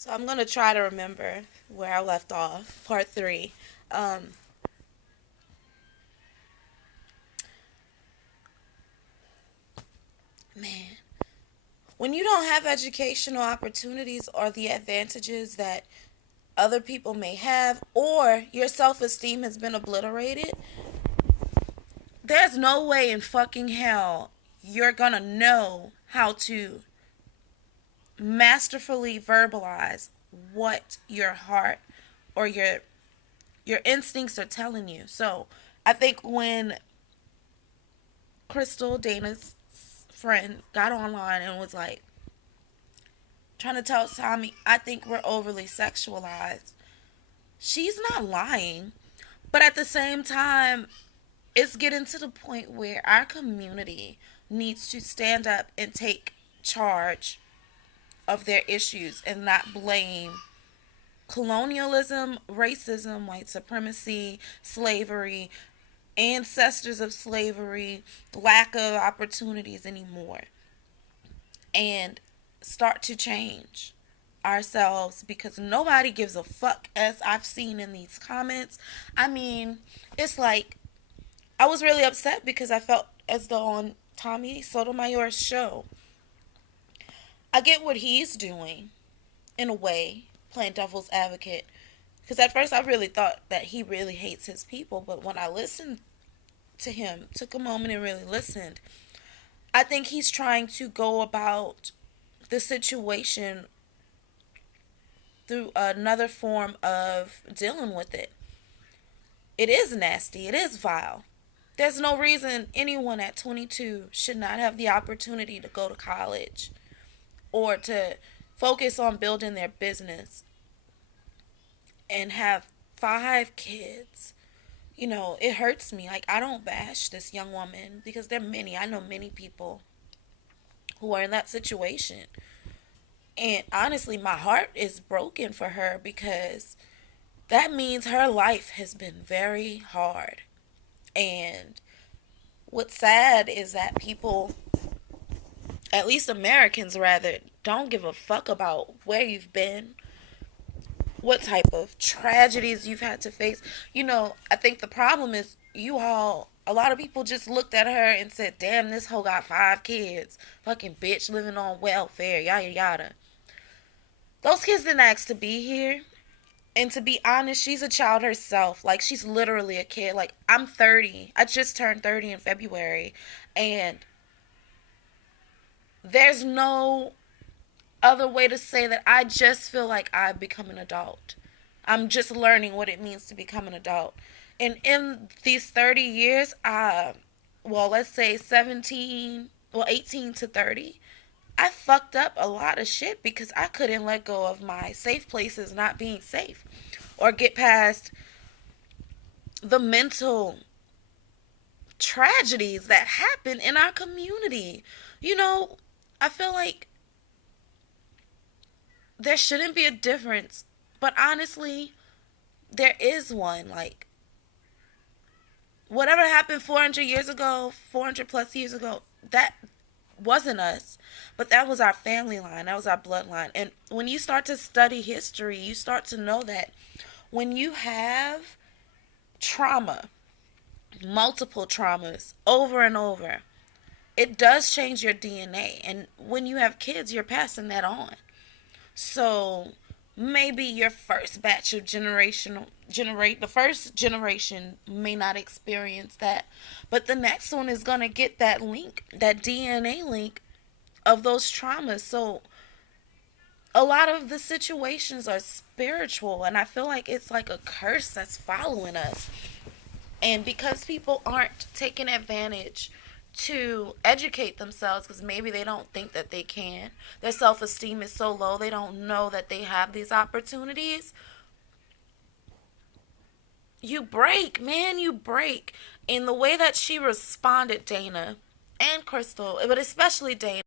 So I'm gonna try to remember where I left off. Part three. Man, when you don't have educational opportunities or the advantages that other people may have, or your self esteem has been obliterated, there's no way in fucking hell you're gonna know how to masterfully verbalize what your heart or your instincts are telling you. So I think when Crystal, Dana's friend, got online and was like trying to tell Tommy, I think we're overly sexualized, she's not lying. But at the same time, it's getting to the point where our community needs to stand up and take charge of their issues and not blame colonialism, racism, white supremacy, slavery, ancestors of slavery, lack of opportunities anymore, and start to change ourselves because nobody gives a fuck, as I've seen in these comments. I mean, it's like I was really upset because I felt as though on Tommy Sotomayor's show, I get what he's doing in a way, playing devil's advocate. Because at first I really thought that he really hates his people, but when I listened to him, took a moment and really listened, I think he's trying to go about the situation through another form of dealing with it. It is nasty, it is vile. There's no reason anyone at 22 should not have the opportunity to go to college or to focus on building their business and have 5 kids. You know, it hurts me. Like, I don't bash this young woman because I know many people who are in that situation. And honestly, my heart is broken for her because that means her life has been very hard. And what's sad is that people, at least Americans rather, don't give a fuck about where you've been, what type of tragedies you've had to face. You know, I think the problem is a lot of people just looked at her and said, damn, this hoe got 5 kids. Fucking bitch living on welfare, yada yada. Those kids didn't ask to be here. And to be honest, she's a child herself. Like, she's literally a kid. Like, I'm 30. I just turned 30 in February. And there's no other way to say that I just feel like I've become an adult. I'm just learning what it means to become an adult. And in these 30 years, let's say 18 to 30, I fucked up a lot of shit because I couldn't let go of my safe places not being safe or get past the mental tragedies that happen in our community. You know, I feel like there shouldn't be a difference, but honestly, there is one. Like, whatever happened 400 years ago, 400 plus years ago, that wasn't us, but that was our family line, that was our bloodline. And when you start to study history, you start to know that when you have trauma, multiple traumas over and over, it does change your DNA. And when you have kids, you're passing that on. So maybe your first batch of the first generation may not experience that, but the next one is going to get that link, that DNA link of those traumas. So a lot of the situations are spiritual, and I feel like it's like a curse that's following us. And because people aren't taking advantage to educate themselves because maybe they don't think that they can, their self-esteem is so low they don't know that they have these opportunities, you break, man, you break. In the way that she responded, Dana and Crystal, but especially Dana,